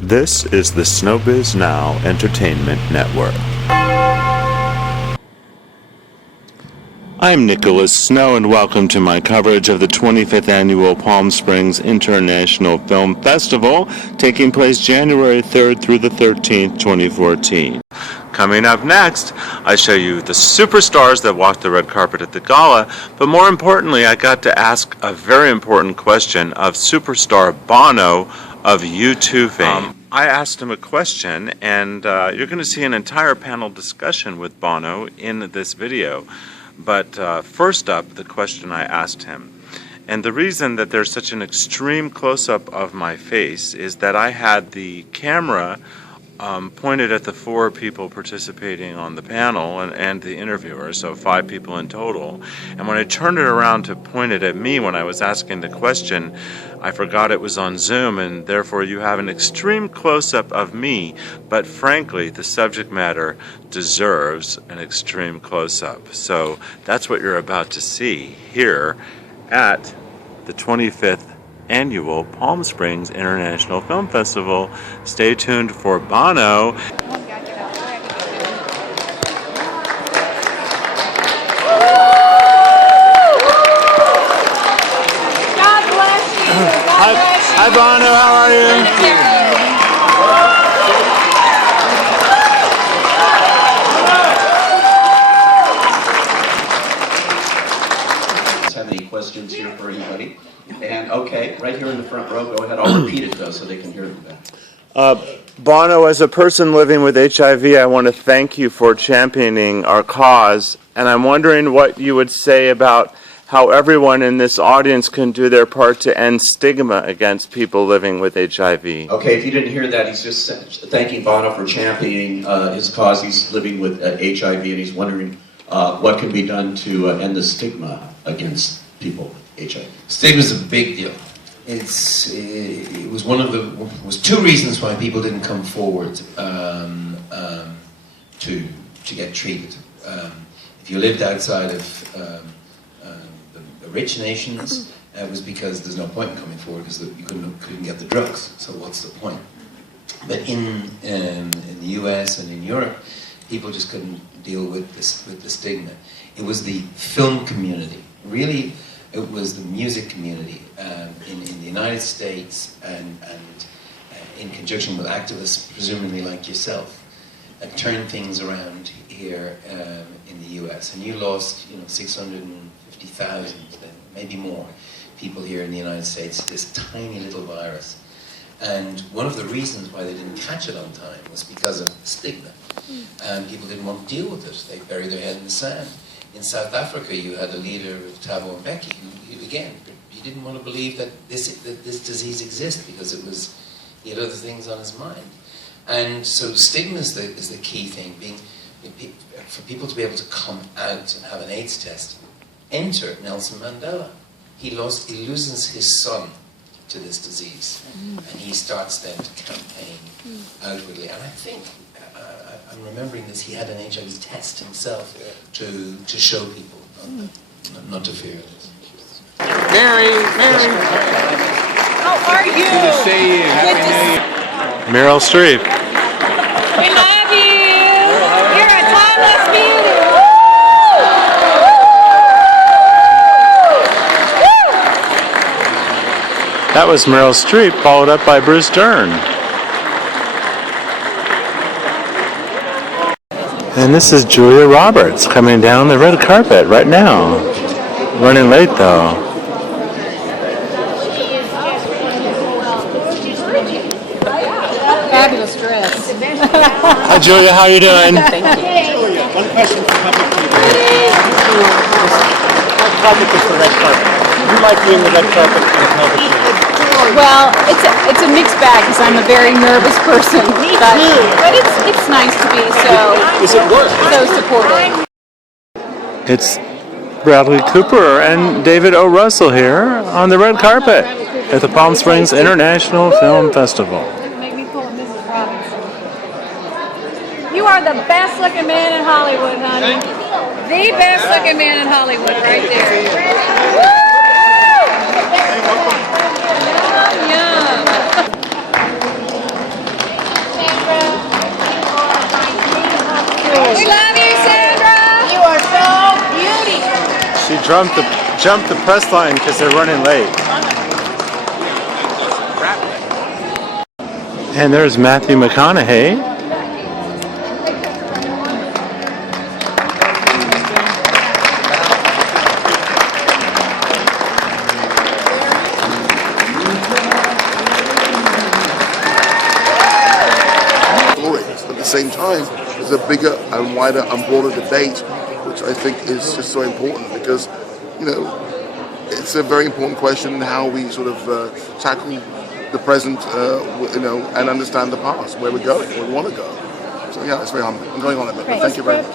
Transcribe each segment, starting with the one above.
This is the Snowbiz Now Entertainment Network. I'm Nicholas Snow, and welcome to my coverage of the 25th Annual Palm Springs International Film Festival, taking place January 3rd through the 13th, 2014. Coming up next, I show you the superstars that walked the red carpet at the gala, but more importantly, I got to ask a very important question of superstar Bono of U2 fame. I asked him a question, and you're going to see an entire panel discussion with Bono in this video. But first up, the question I asked him. And the reason that there's such an extreme close-up of my face is that I had the camera pointed at the 4 people participating on the panel and the interviewer, so 5 people in total. And when I turned it around to point it at me when I was asking the question, I forgot it was on Zoom, and therefore you have an extreme close-up of me. But frankly, the subject matter deserves an extreme close-up. So that's what you're about to see here at the 25th Annual Palm Springs International Film Festival. Stay tuned for Bono. God bless you. Hi Bono, how are you? Have any questions here for anybody? And okay, right here in the front row, go ahead. I'll repeat it though so they can hear it. Bono, as a person living with HIV, I want to thank you for championing our cause, and I'm wondering what you would say about how everyone in this audience can do their part to end stigma against people living with HIV. Okay, if you didn't hear that, he's just thanking Bono for championing his cause. He's living with HIV, and he's wondering what can be done to end the stigma against people with HIV. Stigma's a big deal. It was 2 reasons why people didn't come forward to get treated. If you lived outside of the rich nations, it was because there's no point in coming forward because you couldn't get the drugs. So what's the point? But in the US and in Europe, people just couldn't deal with the stigma. It was the film community, really. It was the music community in the United States and in conjunction with activists, presumably like yourself, that turned things around here in the US. And you lost, 650,000, maybe more, people here in the United States to this tiny little virus. And one of the reasons why they didn't catch it on time was because of stigma. And people didn't want to deal with it. They buried their head in the sand. In South Africa, you had a leader of Thabo Mbeki who, again, he didn't want to believe that this disease exists because he had other things on his mind. And so stigma is the key thing, for people to be able to come out and have an AIDS test. Enter Nelson Mandela. He loses his son to this disease, and he starts then to campaign outwardly. And I think, I'm remembering this, he had an HIV test himself to show people not to fear it. Mary! How are you? Good to see you. Happy New Year. Meryl Streep. We love you. You're a timeless beauty. That was Meryl Streep, followed up by Bruce Dern. And this is Julia Roberts coming down the red carpet right now. Running late though. Fabulous dress. Hi Julia, how are you doing? Thank you. Julia, one question for public TV. What topic is the red carpet? You like being the red carpet for the public TV? Well, it's a mixed bag because I'm a very nervous person. But it's nice to be so supportive. It's Bradley Cooper and David O. Russell here on the red carpet at the Palm Springs International Film Festival. You are the best looking man in Hollywood, honey. The best looking man in Hollywood right there. jump the press line because they're running late. And there's Matthew McConaughey. At the same time, there's a bigger and wider and broader debate, which I think is just so important because, you know, it's a very important question how we sort of tackle the present, you know, and understand the past, where we're going, where we want to go. So yeah, it's very humbling. I'm going on a bit, but thank you very much.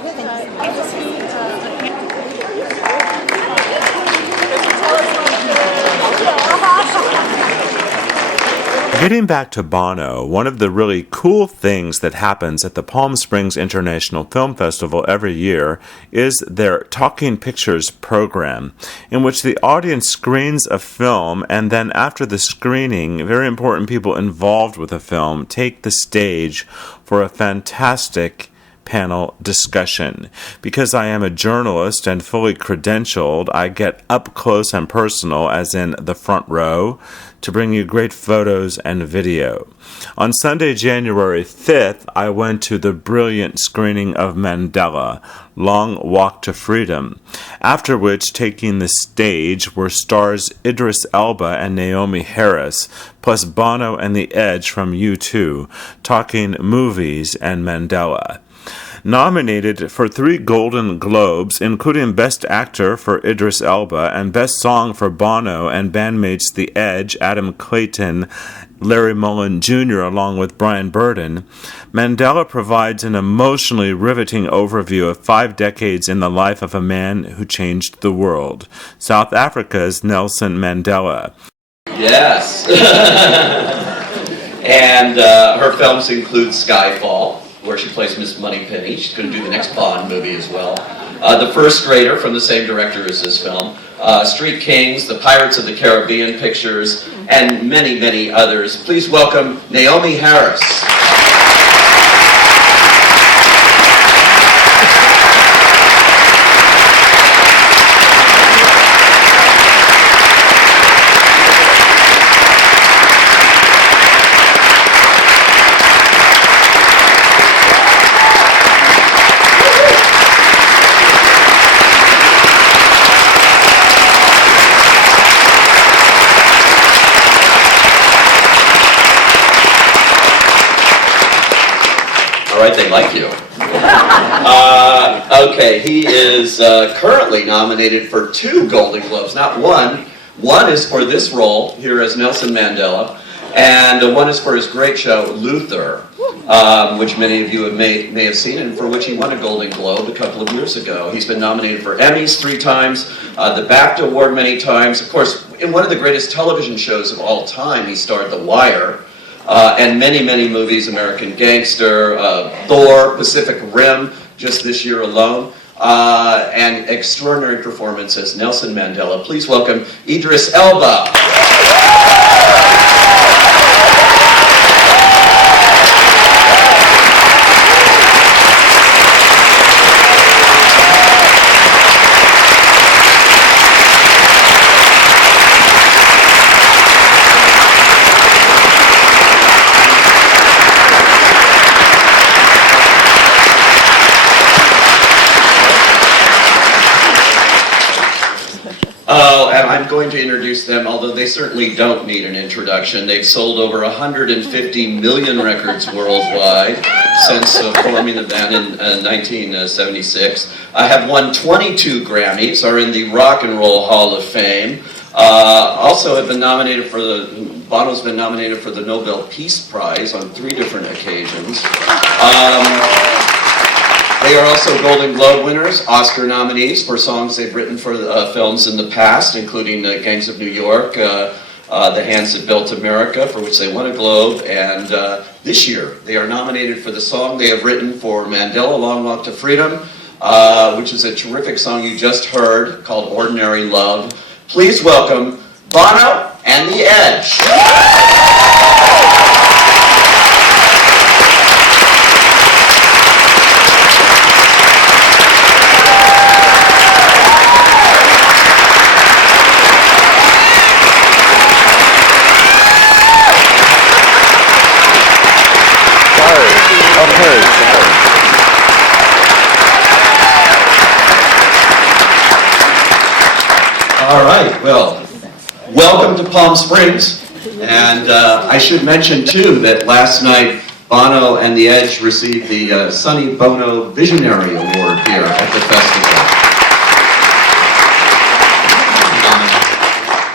Getting back to Bono, one of the really cool things that happens at the Palm Springs International Film Festival every year is their Talking Pictures program, in which the audience screens a film, and then after the screening, very important people involved with the film take the stage for a fantastic panel discussion. Because I am a journalist and fully credentialed, I get up close and personal, as in the front row, to bring you great photos and video. On Sunday, January 5th, I went to the brilliant screening of Mandela, Long Walk to Freedom, after which taking the stage were stars Idris Elba and Naomie Harris, plus Bono and The Edge from U2, talking movies and Mandela. Nominated for 3 Golden Globes, including Best Actor for Idris Elba and Best Song for Bono and bandmates The Edge, Adam Clayton, Larry Mullen Jr., along with Brian Burden, Mandela provides an emotionally riveting overview of 5 decades in the life of a man who changed the world, South Africa's Nelson Mandela. Yes. And her films include Skyfall, where she plays Miss Moneypenny. She's going to do the next Bond movie as well. The First Grader, from the same director as this film. Street Kings, the Pirates of the Caribbean pictures, and many, many others. Please welcome Naomie Harris. All right, they like you. Okay, he is currently nominated for 2 Golden Globes, not one. One is for this role here as Nelson Mandela, and one is for his great show, Luther, which many of you may have seen, and for which he won a Golden Globe a couple of years ago. He's been nominated for Emmys 3 times, the BAFTA Award many times. Of course, in one of the greatest television shows of all time, he starred The Wire, and many, many movies, American Gangster, Thor, Pacific Rim, just this year alone, and extraordinary performance as Nelson Mandela. Please welcome Idris Elba. And I'm going to introduce them, although they certainly don't need an introduction. They've sold over 150 million records worldwide since forming the band in 1976. Have won 22 Grammys, are in the Rock and Roll Hall of Fame. Also have been nominated for Bono's been nominated for the Nobel Peace Prize on 3 different occasions. They are also Golden Globe winners, Oscar nominees for songs they've written for films in the past, including Gangs of New York, The Hands That Built America, for which they won a Globe, and this year they are nominated for the song they have written for Mandela, Long Walk to Freedom, which is a terrific song you just heard called Ordinary Love. Please welcome Bono and The Edge. right, well, welcome to Palm Springs. And I should mention, too, that last night Bono and The Edge received the Sonny Bono Visionary Award here at the festival.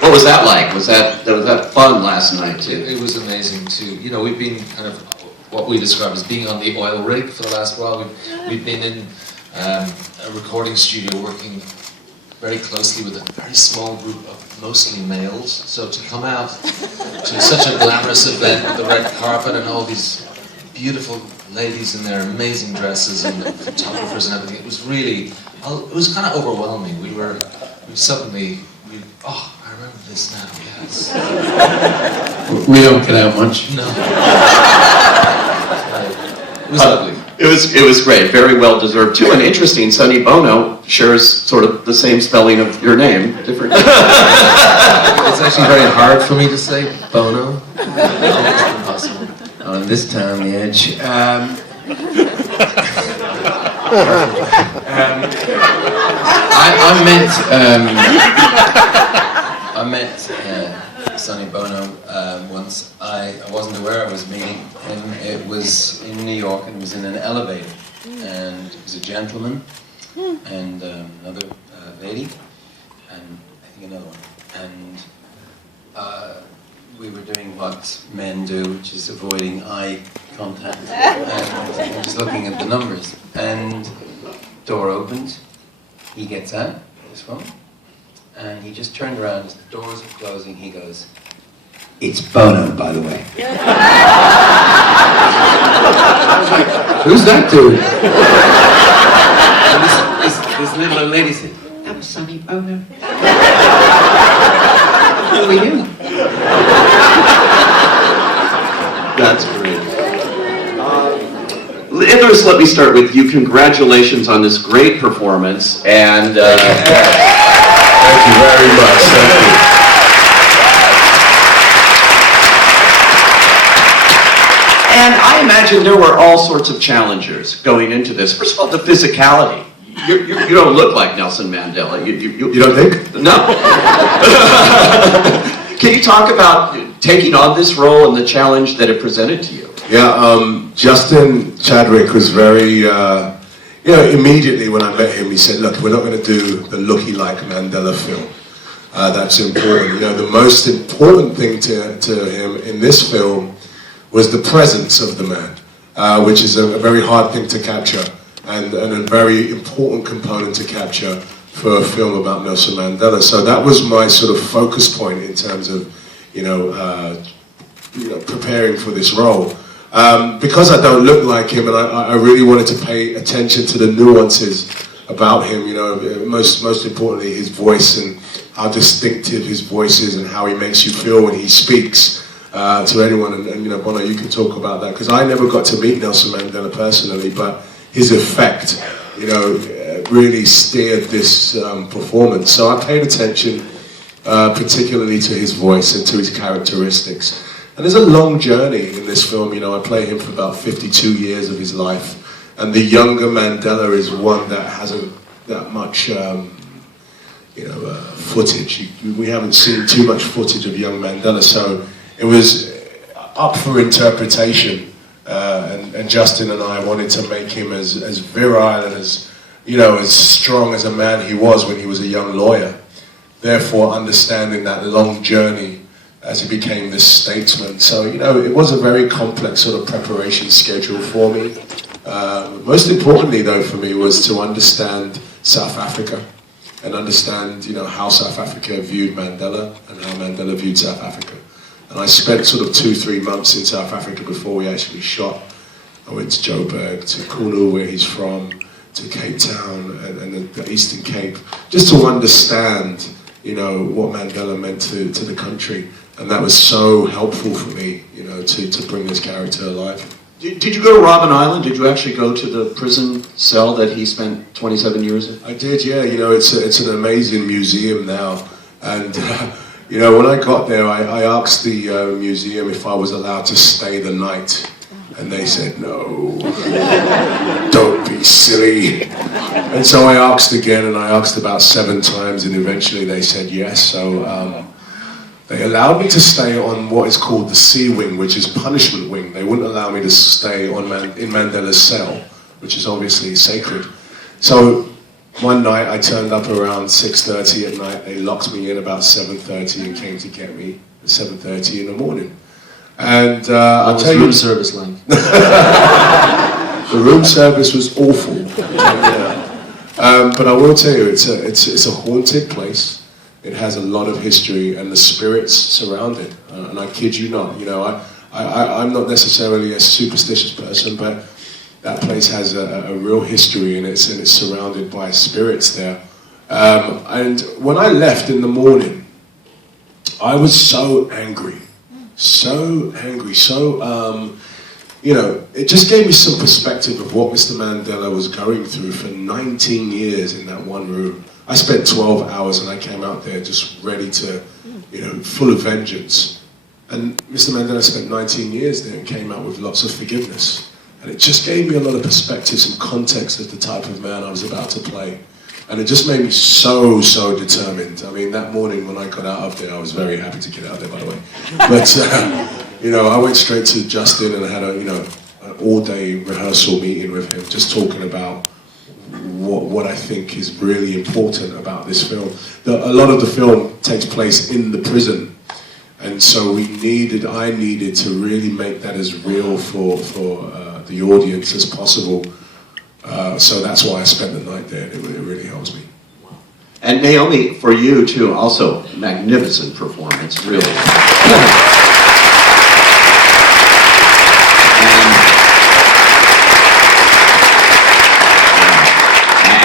What was that like? Was that fun last night, too? It was amazing, too. You know, we've been kind of what we describe as being on the oil rig for the last while. We've been in a recording studio working very closely with a very small group of mostly males. So to come out to such a glamorous event with the red carpet and all these beautiful ladies in their amazing dresses and the photographers and everything, it was really, it was kind of overwhelming. I remember this now, yes. We don't get out much. No. It was lovely. It was great, very well deserved too, and interesting. Sonny Bono shares sort of the same spelling of your name, different. It's actually very hard for me to say Bono. Almost impossible. On this time, The Edge. I met Sonny Bono once. I wasn't aware I was meeting him. It was in New York, and it was in an elevator. And it was a gentleman and another lady, and I think another one. And we were doing what men do, which is avoiding eye contact and just looking at the numbers. And door opened. He gets out, this one. And he just turned around as the doors were closing. He goes, "It's Bono, by the way." I was like, "Who's that dude?" And this little old lady said, "That was Sonny Bono." Who are you? That's great. Idris, let me start with you. Congratulations on this great performance, and thank you very much. Thank you. And I imagine there were all sorts of challengers going into this. First of all, the physicality. You don't look like Nelson Mandela. You don't think? No. Can you talk about taking on this role and the challenge that it presented to you? Yeah, Justin Chadwick was very, immediately when I met him, he said, "Look, we're not going to do the looky like Mandela film. That's important. The most important thing to him in this film was the presence of the man, which is a very hard thing to capture and a very important component to capture for a film about Nelson Mandela. So that was my sort of focus point in terms of, preparing for this role. Because I don't look like him, and I really wanted to pay attention to the nuances about him, most importantly his voice and how distinctive his voice is and how he makes you feel when he speaks to anyone. And Bono, you can talk about that, because I never got to meet Nelson Mandela personally, but his effect, really steered this performance. So I paid attention particularly to his voice and to his characteristics. And there's a long journey in this film. I play him for about 52 years of his life. And the younger Mandela is one that hasn't that much, footage. We haven't seen too much footage of young Mandela, so it was up for interpretation. And Justin and I wanted to make him as virile and as strong as a man he was when he was a young lawyer. Therefore, understanding that long journey as he became this statesman. So, it was a very complex sort of preparation schedule for me. Most importantly, though, for me was to understand South Africa and understand, how South Africa viewed Mandela and how Mandela viewed South Africa. And I spent sort of 2-3 months in South Africa before we actually shot. I went to Joburg, to Kulu, where he's from, to Cape Town and the Eastern Cape, just to understand, what Mandela meant to the country. And that was so helpful for me, to bring this character alive. Did you go to Robben Island? Did you actually go to the prison cell that he spent 27 years in? I did, yeah. It's an amazing museum now. And, when I got there, I asked the museum if I was allowed to stay the night And they said, no, don't be silly. And so I asked again, and I asked about 7 times, and eventually they said yes. So they allowed me to stay on what is called the C wing, which is punishment wing. They wouldn't allow me to stay on in Mandela's cell, which is obviously sacred. So one night I turned up around 6:30 at night. They locked me in about 7:30 and came to get me at 7:30 in the morning. And I'll tell you, room service like? the room service was awful. But I will tell you, it's a haunted place. It has a lot of history, and the spirits surround it. And I kid you not, you know, I'm not necessarily a superstitious person, but that place has a real history, and it's surrounded by spirits there. And when I left in the morning, I was so angry. You know, it just gave me some perspective of what Mr. Mandela was going through for 19 years in that one room. I spent 12 hours and I came out there just ready to, you know, full of vengeance. And Mr. Mandela spent 19 years there and came out with lots of forgiveness. And it just gave me a lot of perspective, some context of the type of man I was about to play. And it just made me so determined. I mean, that morning when I got out of there, I was very happy to get out there, by the way. But, you know, I went straight to Justin and had an all-day rehearsal meeting with him, just talking about what I think is really important about this film. A lot of the film takes place in the prison. And so I needed to really make that as real for the audience as possible. So that's why I spent the night there. It really helps me. And Naomie, for you too, also magnificent performance, really.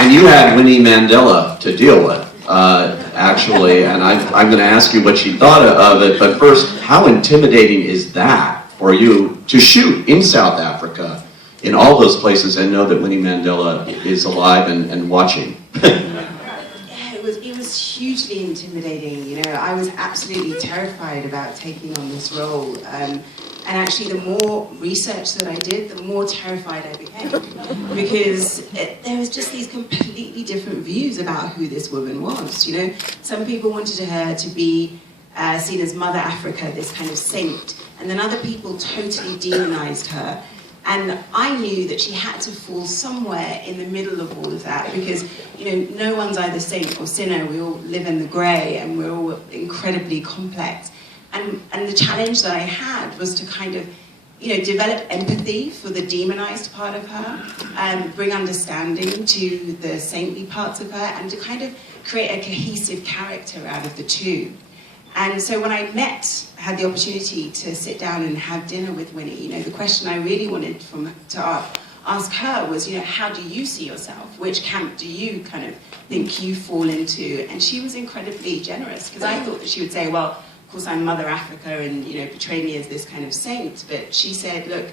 And you had Winnie Mandela to deal with, actually, and I'm going to ask you what she thought of it, but first, how intimidating is that for you to shoot in South Africa, in all those places, and know that Winnie Mandela is alive and watching? It was hugely intimidating. You know, I was absolutely terrified about taking on this role. And actually, the more research that I did, the more terrified I became. Because there was just these completely different views about who this woman was. You know, some people wanted her to be seen as Mother Africa, this kind of saint. And then other people totally demonized her. And I knew that she had to fall somewhere in the middle of all of that, because, you know, no one's either saint or sinner. We all live in the grey, and we're all incredibly complex. And the challenge that I had was to kind of, you know, develop empathy for the demonized part of her, and bring understanding to the saintly parts of her, and to kind of create a cohesive character out of the two. And so when I had the opportunity to sit down and have dinner with Winnie, you know, the question I really wanted to ask her was, you know, how do you see yourself? Which camp do you kind of think you fall into? And she was incredibly generous, because I thought that she would say, well, of course I'm Mother Africa, and, you know, portray me as this kind of saint. But she said, look,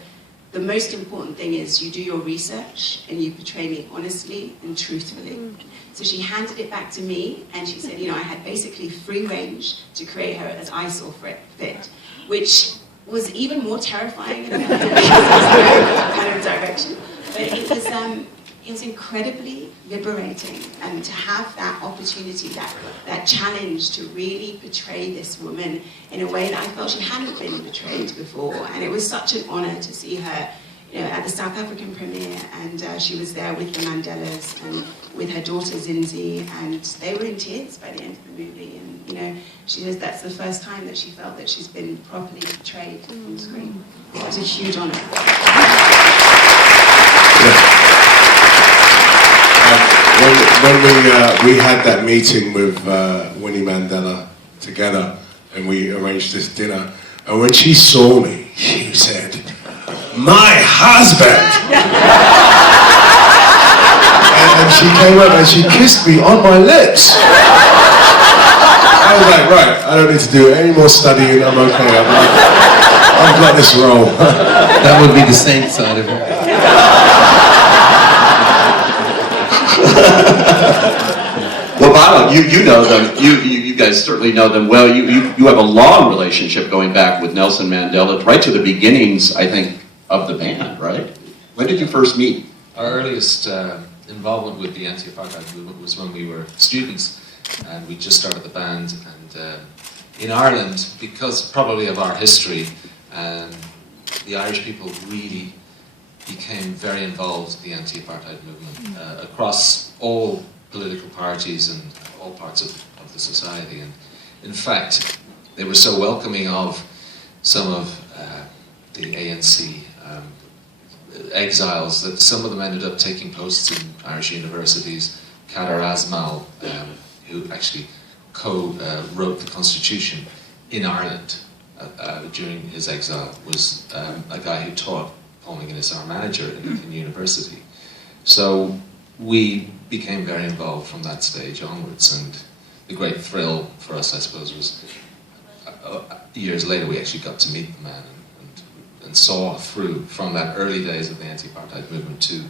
the most important thing is you do your research and you portray me honestly and truthfully. So she handed it back to me, and she said, you know, I had basically free range to create her as I saw fit, which was even more terrifying in a kind of direction. But it was incredibly liberating, and to have that opportunity, that challenge to really portray this woman in a way that I felt she hadn't been portrayed before. And it was such an honor to see her, you know, at the South African premiere, and she was there with the Mandelas and with her daughter Zinzi, and they were in tears by the end of the movie. And, you know, she says that's the first time that she felt that she's been properly portrayed on screen. It was a huge honor. When we had that meeting with Winnie Mandela together, and we arranged this dinner, and when she saw me, she said, "My husband!" and she came up and she kissed me on my lips. I was like, right, I don't need to do any more studying, I'm okay, I've got this role. That would be the saint side of it. Well, Bono, you know them. You guys certainly know them well. You have a long relationship going back with Nelson Mandela, right to the beginnings, I think, of the band, right? When did you first meet? Our earliest involvement with the anti-apartheid movement was when we were students, and we just started the band. And in Ireland, because probably of our history, the Irish people really became very involved in the anti-apartheid movement across all political parties and all parts of the society. And in fact, they were so welcoming of some of the ANC exiles that some of them ended up taking posts in Irish universities. Kader Asmal, who actually co-wrote the Constitution in Ireland during his exile, was a guy who taught Paul McGuinness, our manager in university. So we became very involved from that stage onwards, and the great thrill for us, I suppose, was years later we actually got to meet the man and saw through from that early days of the anti-apartheid movement to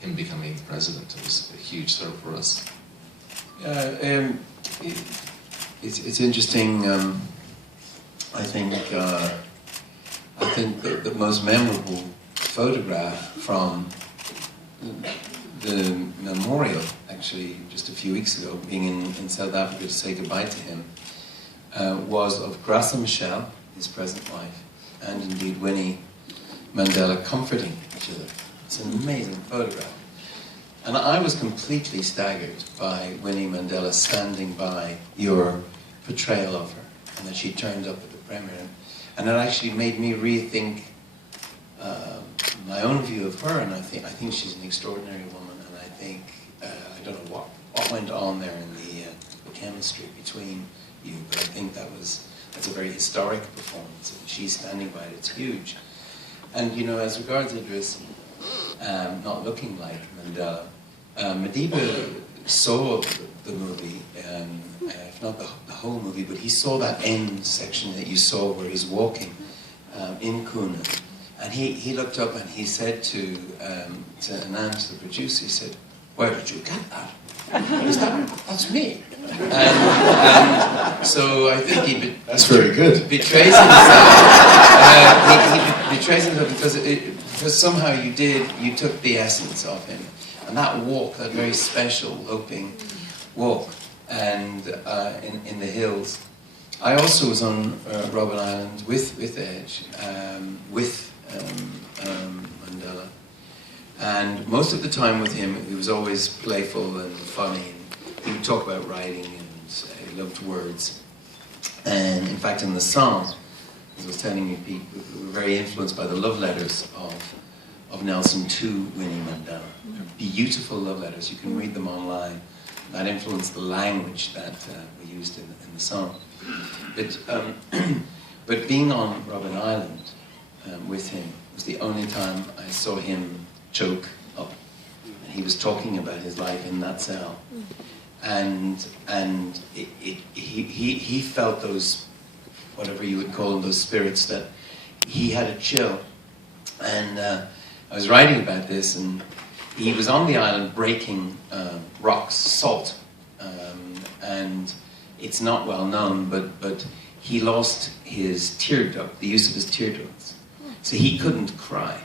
him becoming the president. It was a huge thrill for us. It's interesting. I think the most memorable photograph from the memorial, actually just a few weeks ago, being in South Africa to say goodbye to him, was of Graça Machel, his present wife, and indeed Winnie Mandela comforting each other. It's an amazing photograph. And I was completely staggered by Winnie Mandela standing by your portrayal of her, and that she turned up at the premiere. And it actually made me rethink my own view of her, and I think she's an extraordinary woman, and I think, I don't know what went on there in the chemistry between you, but I think that's a very historic performance, and she's standing by it, it's huge. And you know, as regards Idris not looking like Mandela, Madiba saw the movie, if not the whole movie, but he saw that end section that you saw where he's walking in Kuna. And he looked up and he said to Anand, the producer, he said, "Where did you get that? That's me." And so I think That's very good. Betrays himself. He betrays himself because somehow you took the essence of him. And that walk, that very special loping walk, and in the hills. I also was on Robben Island with Edge, with Mandela, and most of the time with him, he was always playful and funny. And he would talk about writing, and he loved words. And in fact, in the song, as I was telling you, Pete, we were very influenced by the love letters of Nelson to Winnie Mandela. They're beautiful love letters. You can read them online. That influenced the language that we used in the song. But being on Robben Island with him was the only time I saw him choke up. And he was talking about his life in that cell, and he felt those, whatever you would call them, those spirits, that he had a chill. And I was writing about this, and he was on the island breaking rocks, salt, and it's not well known, but he lost his tear duct, the use of his tear ducts, so he couldn't cry.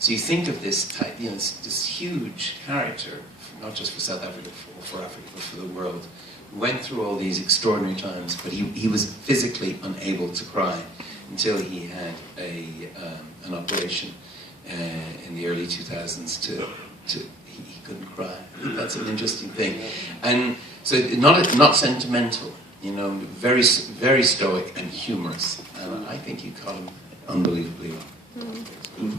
So you think of this type, you know, this huge character, not just for South Africa, for Africa, but for the world, who went through all these extraordinary times, but he was physically unable to cry until he had an operation in the early 2000s he couldn't cry. I think that's an interesting thing. And so not sentimental, you know, very stoic and humorous. And I think you caught him unbelievably well.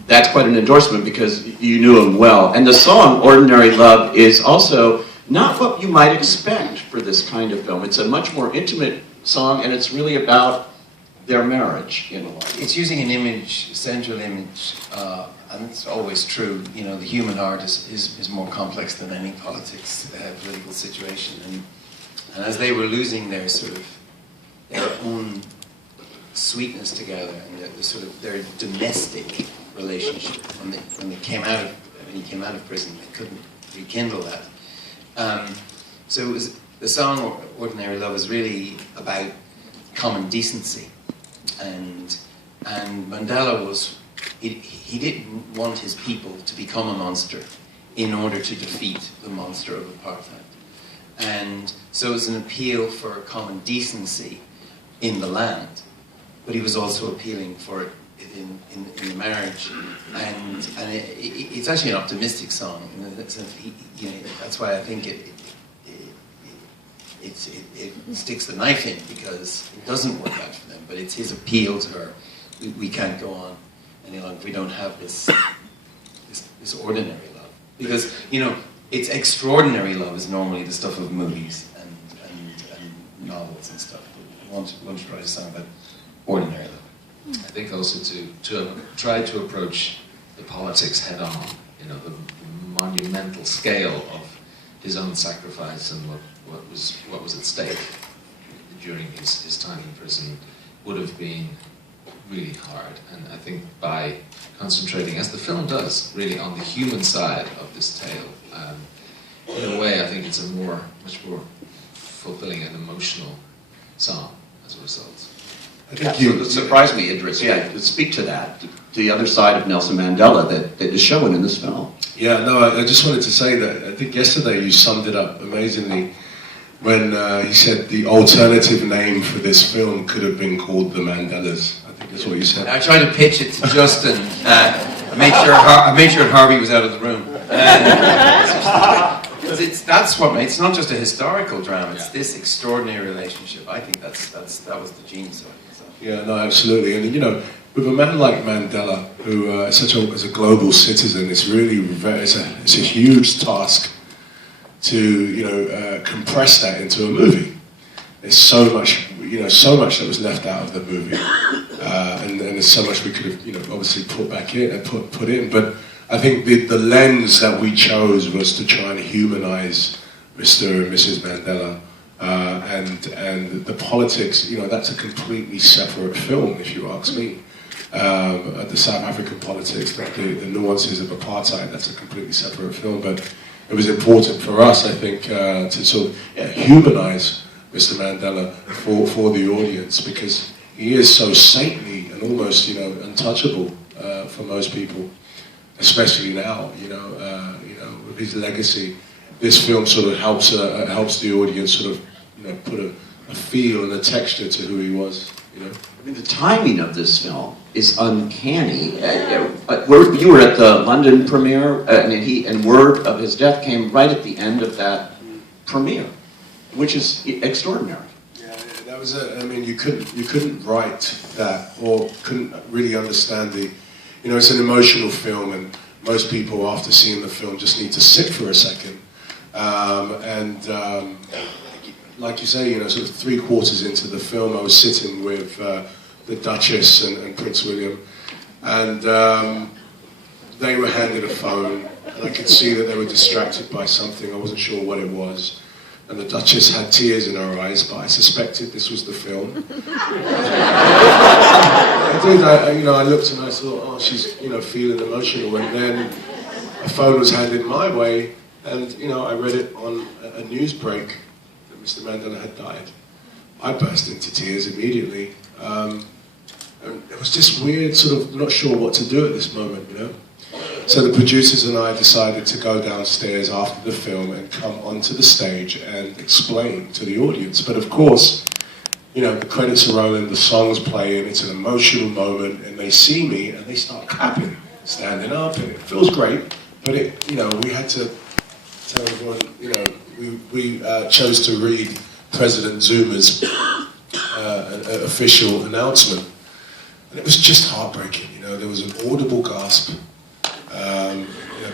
That's quite an endorsement because you knew him well. And the song Ordinary Love is also not what you might expect for this kind of film. It's a much more intimate song, and it's really about their marriage in a way. It's using an image, central image, and it's always true. You know, the human heart is more complex than any political situation. And as they were losing their sort of their own sweetness together and the sort of their domestic relationship, when he came out of prison, they couldn't rekindle that. So it was, the song Ordinary Love is really about common decency, and Mandela was he didn't want his people to become a monster in order to defeat the monster of apartheid. And so it was an appeal for common decency in the land, but he was also appealing for it in the marriage. And it's actually an optimistic song. That's why I think it sticks the knife in, because it doesn't work out for them, but it's his appeal to her. We can't go on any longer if we don't have this ordinary love. Because, it's extraordinary love is normally the stuff of movies and novels and stuff. I want to write a song about ordinary love. I think also to try to approach the politics head on, the monumental scale of his own sacrifice and what was at stake during his time in prison would have been really hard. And I think by concentrating, as the film does, really on the human side of this tale, in a way I think it's a much more fulfilling and emotional song as a result. It surprised me, Idris. Yeah, to speak to that, to the other side of Nelson Mandela that is shown in this film. Yeah, no, I just wanted to say that I think yesterday you summed it up amazingly when he said the alternative name for this film could have been called The Mandelas. I think that's what you said. I tried to pitch it to Justin. I made sure Harvey was out of the room. It's not just a historical drama. It's this extraordinary relationship. I think that was the genius of it. So. Yeah, no, absolutely. And with a man like Mandela, who is a global citizen, it's really it's a huge task to compress that into a movie. There's so much that was left out of the movie, and there's so much we could have obviously put back in and put in. But I think the lens that we chose was to try and humanize Mr. and Mrs. Mandela, and the politics. That's a completely separate film, if you ask me. The South African politics, the nuances of apartheid, that's a completely separate film. But it was important for us, I think, to sort of humanize Mr. Mandela for the audience, because he is so saintly and almost untouchable for most people, especially now. With his legacy, this film sort of helps the audience sort of put a feel and a texture to who he was. I mean, the timing of this film is uncanny. You were at the London premiere, and word of his death came right at the end of that premiere, which is extraordinary. Yeah, that was you couldn't write that, or couldn't really understand it's an emotional film, and most people after seeing the film just need to sit for a second, like you say, sort of 3/4 into the film, I was sitting with the Duchess and Prince William, and they were handed a phone, and I could see that they were distracted by something. I wasn't sure what it was, and the Duchess had tears in her eyes, but I suspected this was the film. I looked and I thought, oh, she's feeling emotional, and then a phone was handed my way, and I read it on a news break. Mr. Mandela had died. I burst into tears immediately. And it was just weird, sort of not sure what to do at this moment, So the producers and I decided to go downstairs after the film and come onto the stage and explain to the audience. But of course, the credits are rolling, the song's playing, it's an emotional moment, and they see me and they start clapping, standing up, and it feels great. But we had to tell everyone, we chose to read President Zuma's official announcement, and it was just heartbreaking. There was an audible gasp.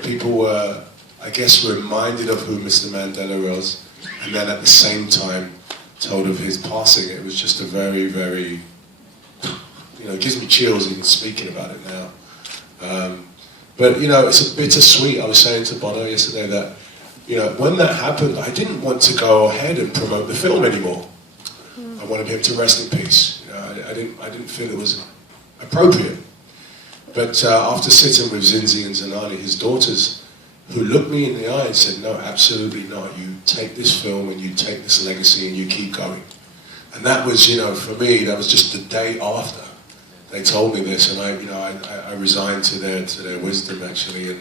People were, I guess, reminded of who Mr. Mandela was, and then at the same time told of his passing. It was just a very, very, it gives me chills even speaking about it now. But it's a bittersweet. I was saying to Bono yesterday that when that happened, I didn't want to go ahead and promote the film anymore. I wanted him to rest in peace. I didn't feel it was appropriate. But after sitting with Zinzi and Zanani, his daughters, who looked me in the eye and said, no, absolutely not. You take this film and you take this legacy and you keep going. And that was, for me, that was just the day after they told me this, and I resigned to their wisdom actually,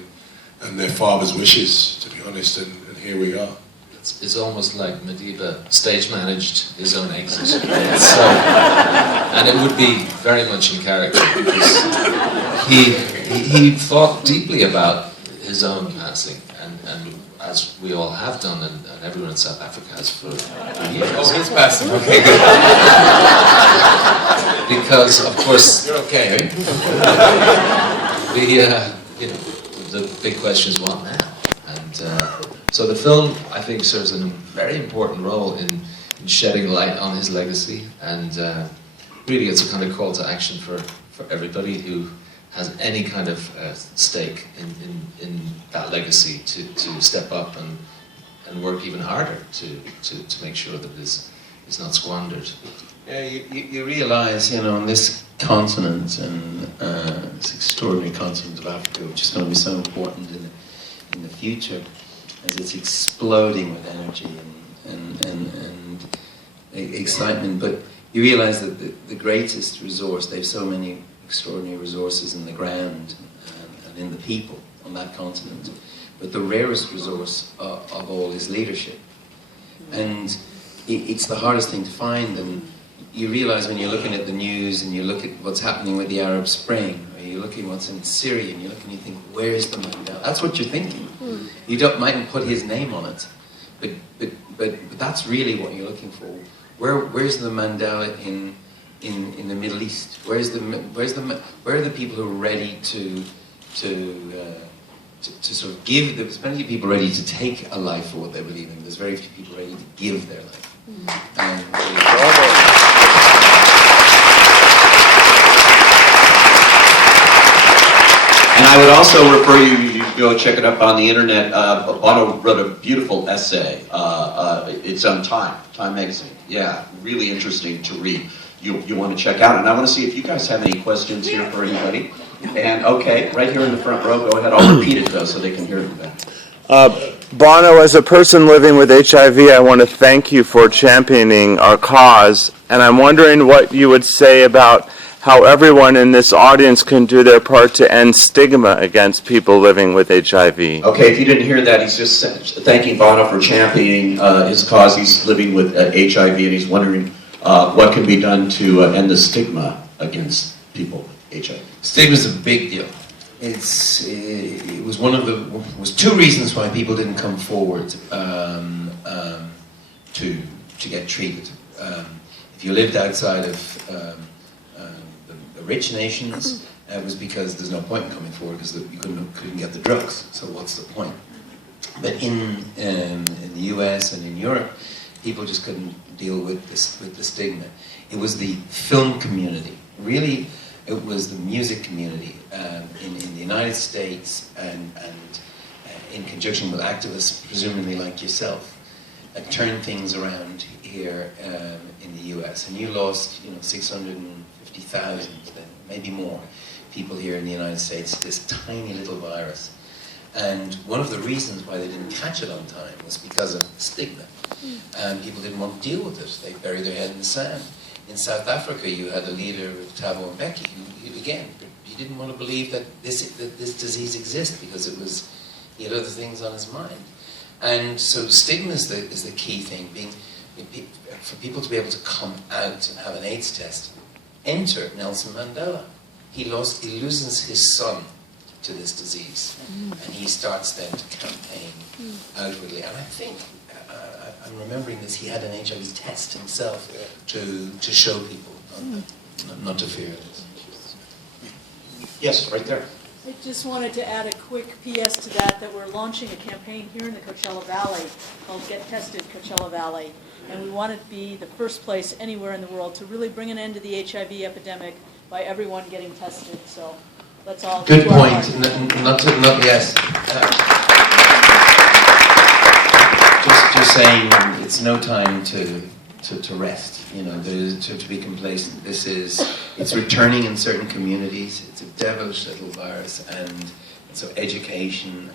and their father's wishes, to be honest, and here we are. It's almost like Madiba stage managed his own exit. And it would be very much in character, because he thought deeply about his own passing, and as we all have done, and everyone in South Africa has for years. Oh, he's passing. Okay, good. Because of course, you're okay, right? The big question is what now? And so the film, I think, serves a very important role in shedding light on his legacy, and really it's a kind of call to action for everybody who has any kind of stake in that legacy to step up and work even harder to make sure that it is not squandered. Yeah, you realise, on this continent, and this extraordinary continent of Africa, which is going to be so important in the future, as it's exploding with energy and excitement. But you realise that the greatest resource, they have so many extraordinary resources in the ground and in the people on that continent, but the rarest resource of all is leadership. And it's the hardest thing to find, and you realise when you're looking at the news and you look at what's happening with the Arab Spring, or you're looking at what's in Syria, and you look and you think, where's the Mandela? That's what you're thinking. You mightn't put his name on it, but that's really what you're looking for. Where's the Mandela in the Middle East? Where are the people who are ready to sort of give? There's plenty of people ready to take a life for what they believe in. There's very few people ready to give their life. And I would also refer you to go check it up on the internet. Bono wrote a beautiful essay. It's on Time magazine. Yeah, really interesting to read. You want to check out. And I want to see if you guys have any questions here for anybody. And okay, right here in the front row, go ahead. I'll repeat it though so they can hear it back. Bono, as a person living with HIV, I want to thank you for championing our cause. And I'm wondering what you would say about how everyone in this audience can do their part to end stigma against people living with HIV. Okay, if you didn't hear that, he's just thanking Bono for championing his cause. He's living with HIV, and he's wondering what can be done to end the stigma against people with HIV. Stigma's a big deal. It was two reasons why people didn't come forward to get treated. If you lived outside of the rich nations, it was because there's no point in coming forward because you couldn't get the drugs. So what's the point? But in the US and in Europe, people just couldn't deal with the stigma. It was the film community, really. It was the music community in the United States and in conjunction with activists, presumably like yourself, that turned things around here in the US. And you lost, 650,000, maybe more, people here in the United States to this tiny little virus. And one of the reasons why they didn't catch it on time was because of stigma. And people didn't want to deal with it. They buried their head in the sand. In South Africa, you had a leader with Thabo Mbeki, who again, he didn't want to believe that this disease exists because he had other things on his mind. And so stigma is the key thing, for people to be able to come out and have an AIDS test. Enter Nelson Mandela. He loses his son to this disease, and he starts then to campaign outwardly. And I think, I'm remembering this, he had an HIV test himself to show people, not to fear it. Yes, right there. I just wanted to add a quick PS to that we're launching a campaign here in the Coachella Valley called Get Tested Coachella Valley. And we want to be the first place anywhere in the world to really bring an end to the HIV epidemic by everyone getting tested. So let's all good point. Not yes. Just saying, it's no time to rest. To be complacent. It's returning in certain communities. It's a devilish little virus, and so education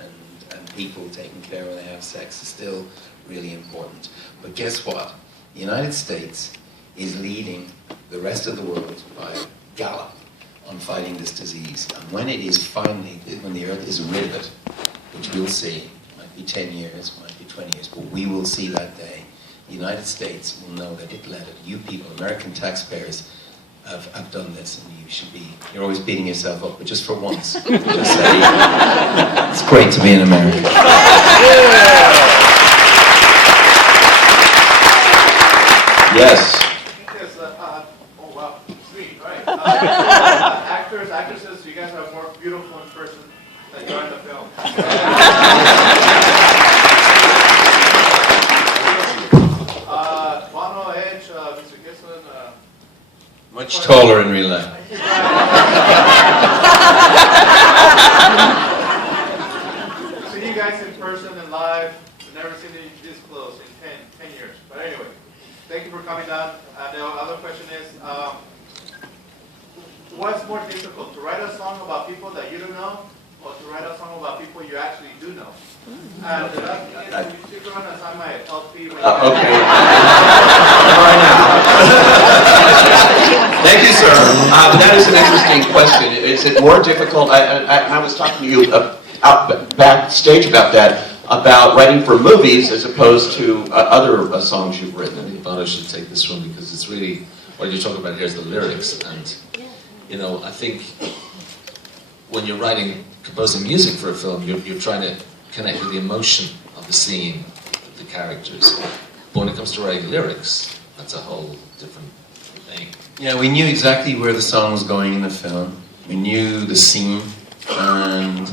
and people taking care when they have sex is still really important. But guess what? The United States is leading the rest of the world by gallop on fighting this disease. And when it is finally, when the earth is rid of it, which we'll see, might be 10 years, might be 20 years, but we will see that day. The United States will know that it let it. You people, American taxpayers, have done this, and you should be, you're always beating yourself up, but just for once, just say, it's great to be in America. Yes. Yes, oh wow, sweet, right. Actors, actresses, you guys are more beautiful in person than you are in the film. Bono, Edge, Mr. Gislin, Much taller in real life. see you guys in person and live. I've never seen you this close in 10 years. But anyway, thank you for coming down. The other question is, what's more difficult, to write a song about people that you don't know, or to write a song about people you actually do know? And the last thing is, you stick around and sign my LP. Okay. Thank you, sir. That is an interesting question. Is it more difficult? I was talking to you out backstage about that, about writing for movies as opposed to other songs you've written. I think Bono should take this one because it's really, what you're talking about here is the lyrics. And, you know, I think when you're composing music for a film, you're trying to connect with the emotion of the scene, the characters. But when it comes to writing lyrics, that's a whole different thing. Yeah, we knew exactly where the song was going in the film. We knew the scene, and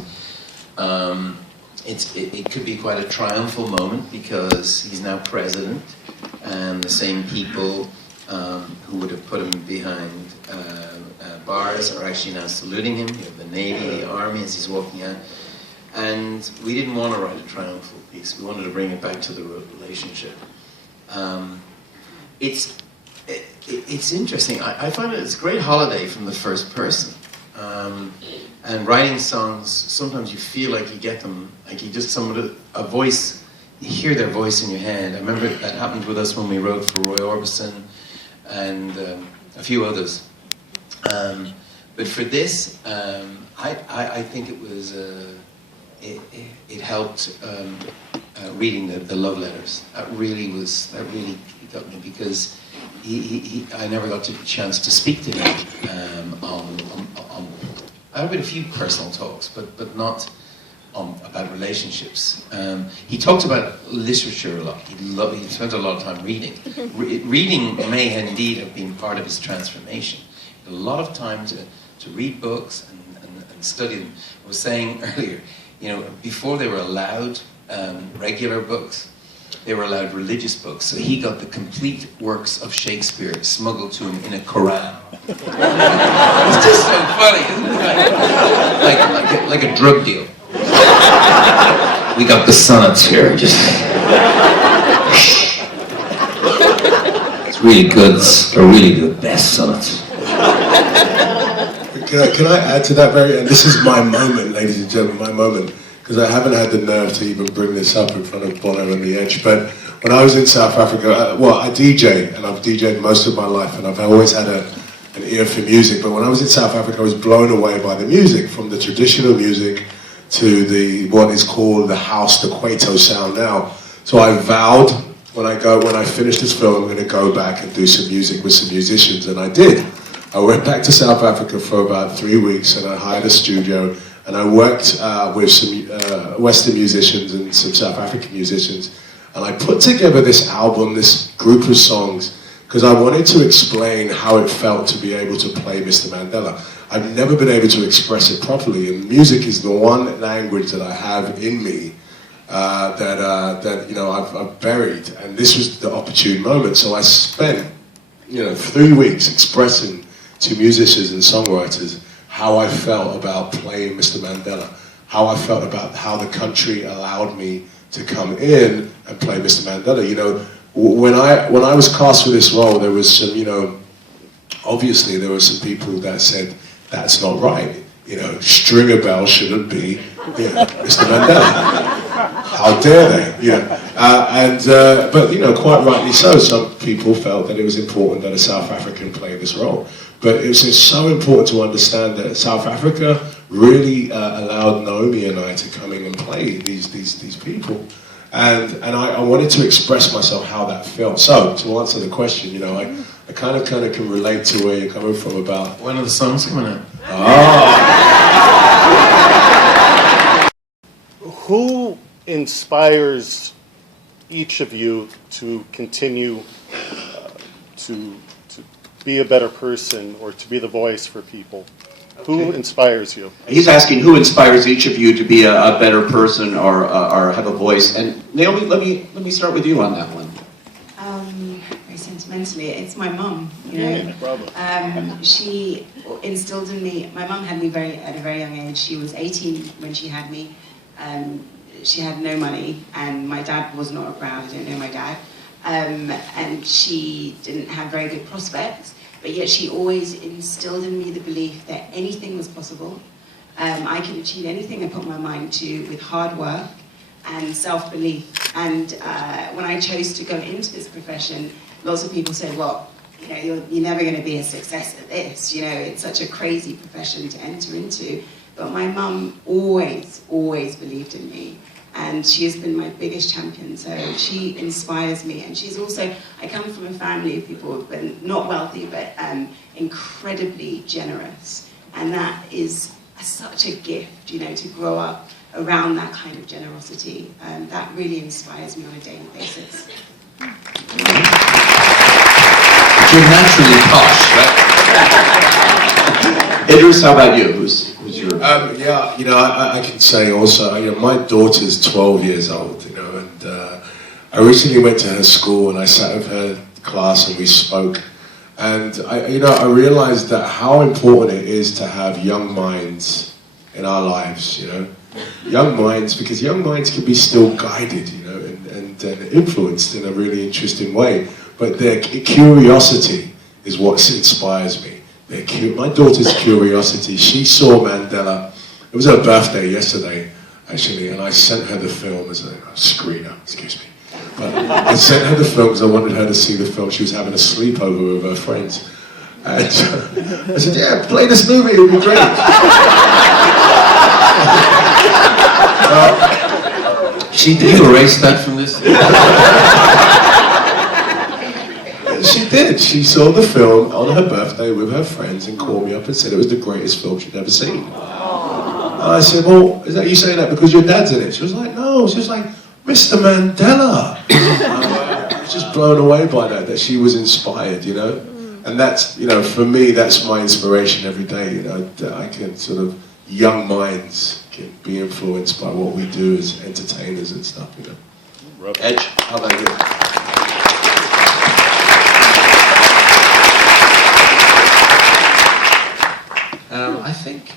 it could be quite a triumphal moment because he's now president, and the same people who would have put him behind bars are actually now saluting him. You have the Navy, the Army as he's walking out. And we didn't want to write a triumphal piece. We wanted to bring it back to the relationship. It's interesting. I find it's a great holiday from the first person. And writing songs, sometimes you feel like you get them, like you just a voice, you hear their voice in your head. I remember that happened with us when we wrote for Roy Orbison and a few others. But for this, I think it was, it helped reading the love letters. That really got me because I never got a chance to speak to him I've had a few personal talks, but not about relationships. He talked about literature a lot. He spent a lot of time reading. Reading may indeed have been part of his transformation. A lot of time to read books and study them. I was saying earlier, you know, before they were allowed regular books, they were allowed religious books. So he got the complete works of Shakespeare smuggled to him in a Quran. It's just so funny, isn't it? Like a drug deal. We got the sonnets here, just... It's really good, they're really the best sonnets. Can I add to that very end? This is my moment, ladies and gentlemen, my moment. Because I haven't had the nerve to even bring this up in front of Bono and The Edge. But when I was in South Africa, I DJ, and I've DJed most of my life, and I've always had an ear for music. But when I was in South Africa, I was blown away by the music, from the traditional music to what is called the house, the Kwaito sound now. So I vowed when I finish this film, I'm going to go back and do some music with some musicians, and I did. I went back to South Africa for about 3 weeks, and I hired a studio. And I worked with some Western musicians and some South African musicians. And I put together this album, this group of songs, because I wanted to explain how it felt to be able to play Mr. Mandela. I've never been able to express it properly, and music is the one language that I have in me that you know, I've buried. And this was the opportune moment. So I spent 3 weeks expressing to musicians and songwriters how I felt about playing Mr. Mandela, how I felt about how the country allowed me to come in and play Mr. Mandela. You know, when I was cast for this role, there was some, obviously there were some people that said, that's not right. Stringer Bell shouldn't be Mr. Mandela. How dare they? But quite rightly so, some people felt that it was important that a South African play this role. But it's just so important to understand that South Africa really allowed Naomie and I to come in and play these people. And I wanted to express myself how that felt. So, to answer the question, you know, I kind of can relate to where you're coming from about... When are the songs coming out? Who inspires each of you to continue to be a better person or to be the voice for people? Who inspires you? He's asking who inspires each of you to be a better person or have a voice. And Naomie, let me start with you on that one. Very sentimentally, it's my mum. You know, no problem. She instilled in me. My mum had me at a very young age. She was 18 when she had me. She had no money, and my dad was not around. I don't know my dad, and she didn't have very good prospects. But yet she always instilled in me the belief that anything was possible. I can achieve anything I put my mind to with hard work and self-belief. And when I chose to go into this profession, lots of people said, well, you know, you're never going to be a success at this. You know, it's such a crazy profession to enter into. But my mum always believed in me. And she has been my biggest champion, so she inspires me. And she's also, I come from a family of people who've been not wealthy, but incredibly generous. And that is such a gift, you know, to grow up around that kind of generosity. That really inspires me on a daily basis. You're naturally posh, right? Idris, how about you? Who's your... Yeah, you know, I can say also, you know, my daughter's 12 years old, you know, and I recently went to her school and I sat with her class and we spoke. And I realized that how important it is to have young minds in our lives, you know. Young minds, because young minds can be still guided, you know, and influenced in a really interesting way. But their curiosity is what inspires me. My daughter's curiosity, she saw Mandela. It was her birthday yesterday, actually, and I sent her the film as a screener, excuse me. But I sent her the film because I wanted her to see the film. She was having a sleepover with her friends. And I said, yeah, play this movie, it'll be great. She did erase that from this? She did. She saw the film on her birthday with her friends and called me up and said it was the greatest film she'd ever seen. And I said, well, is that you saying that because your dad's in it? She was like, no. She was like, Mr. Mandela. I was just blown away by that she was inspired, you know? And that's, you know, for me, that's my inspiration every day, you know, that I can sort of, young minds can be influenced by what we do as entertainers and stuff, you know? Edge, how about you? I think,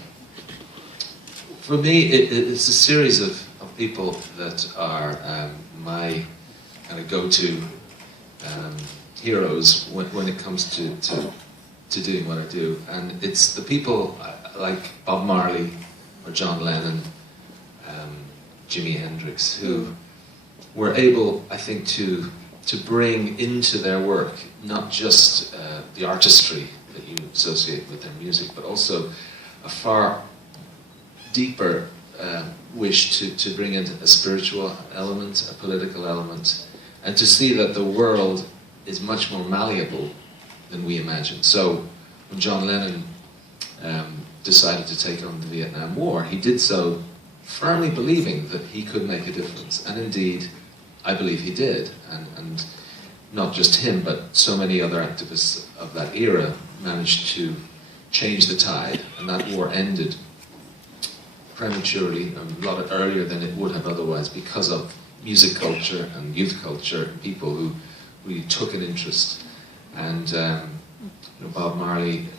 for me, it's a series of people that are my kind of go-to heroes when it comes to doing what I do. And it's the people like Bob Marley or John Lennon, Jimi Hendrix, who were able, I think, to bring into their work not just the artistry that you associate with their music, but also a far deeper wish to bring in a spiritual element, a political element, and to see that the world is much more malleable than we imagine. So when John Lennon decided to take on the Vietnam War, he did so firmly believing that he could make a difference, and indeed I believe he did, and not just him, but so many other activists of that era managed to change the tide, and that war ended prematurely, a lot earlier than it would have otherwise, because of music culture and youth culture, and people who really took an interest. And Bob Marley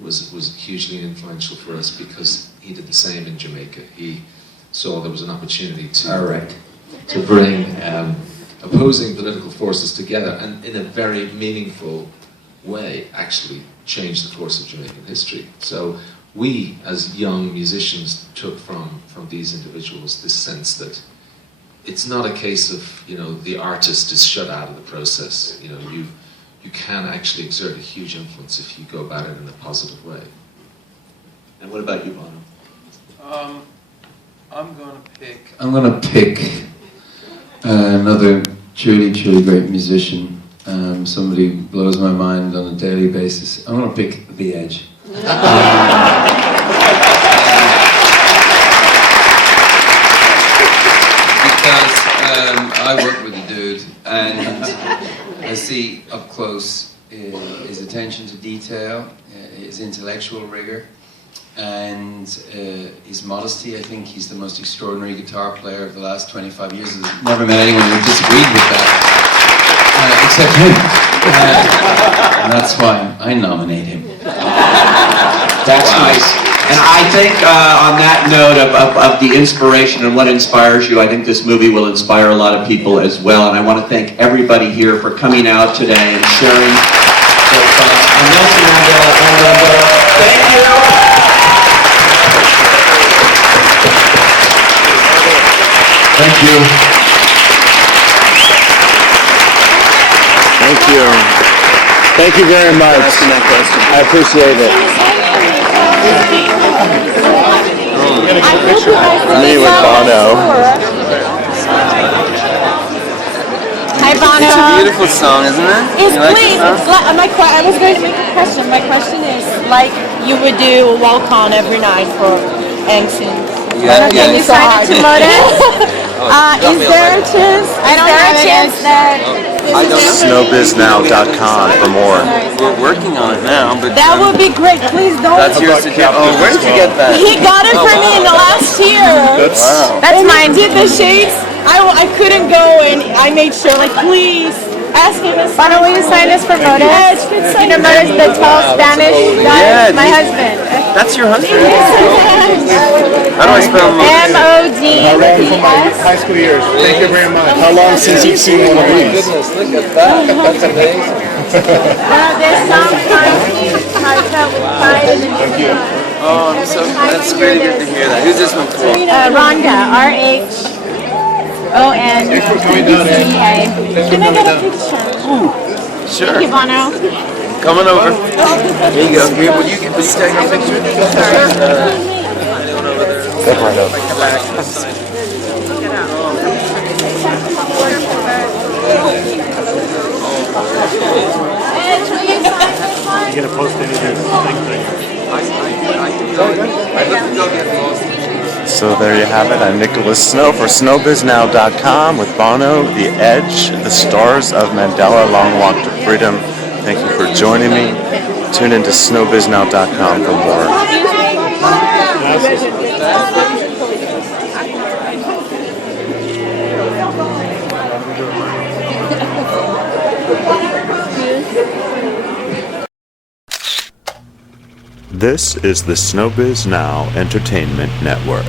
was hugely influential for us because he did the same in Jamaica. He saw there was an opportunity to bring opposing political forces together, and in a very meaningful way actually change the course of Jamaican history. So we, as young musicians, took from these individuals this sense that it's not a case of, the artist is shut out of the process. you can actually exert a huge influence if you go about it in a positive way. And what about you, Bono? I'm gonna pick another truly great musician, somebody who blows my mind on a daily basis. I'm gonna pick The Edge. Because I work with the dude, and I see up close his attention to detail, his intellectual rigor, and his modesty. I think he's the most extraordinary guitar player of the last 25 years. I've never met anyone who disagreed with that, except him. And that's why I nominate him. That's nice. And I think on that note of the inspiration and what inspires you, I think this movie will inspire a lot of people as well. And I want to thank everybody here for coming out today and sharing their thoughts on Nelson Mandela and Mandela. Thank you. Thank you. Thank you. Thank you very much. I appreciate it. Me with Bono. Hi, Bono. It's a beautiful song, isn't it? It's You like please. the song? I was going to make a question. My question is, like you would do a walk-on every night for Angston. Can you sign it to Moda? Is there a chance? I don't have a chance that. Snowbiznow.com for more. We're working on it now, but That would be great. Please don't. that's your suggestion. Oh, where did you get that? He got it for me in the last year. That's mine. Did the shades? I couldn't go, and I made sure, like, please ask him. Why don't we sign this for Moda? Yes, you know, Moda's the tall Spanish guy. Yeah, My husband. That's your husband? How do I spell M-O-D-E-S. High school years. Thank you very much. How long since you've seen one of these? Goodness, look at that. That's amazing. There's some heartfelt with pride and Thank you. Oh, that's really good to hear that. Who's this one for? Rhonda, R-H-O-N-D-A. Can I get a picture? Sure. Thank you, Bono. Coming over. Here you go. Here, will you take a picture? Sure. Step right up. You gonna post any of these things? So there you have it. I'm Nicholas Snow for snowbiznow.com with Bono, The Edge, the stars of Mandela, Long Walk to Freedom. Thank you for joining me. Tune into snowbiznow.com for more. This is the Snowbiz Now Entertainment Network.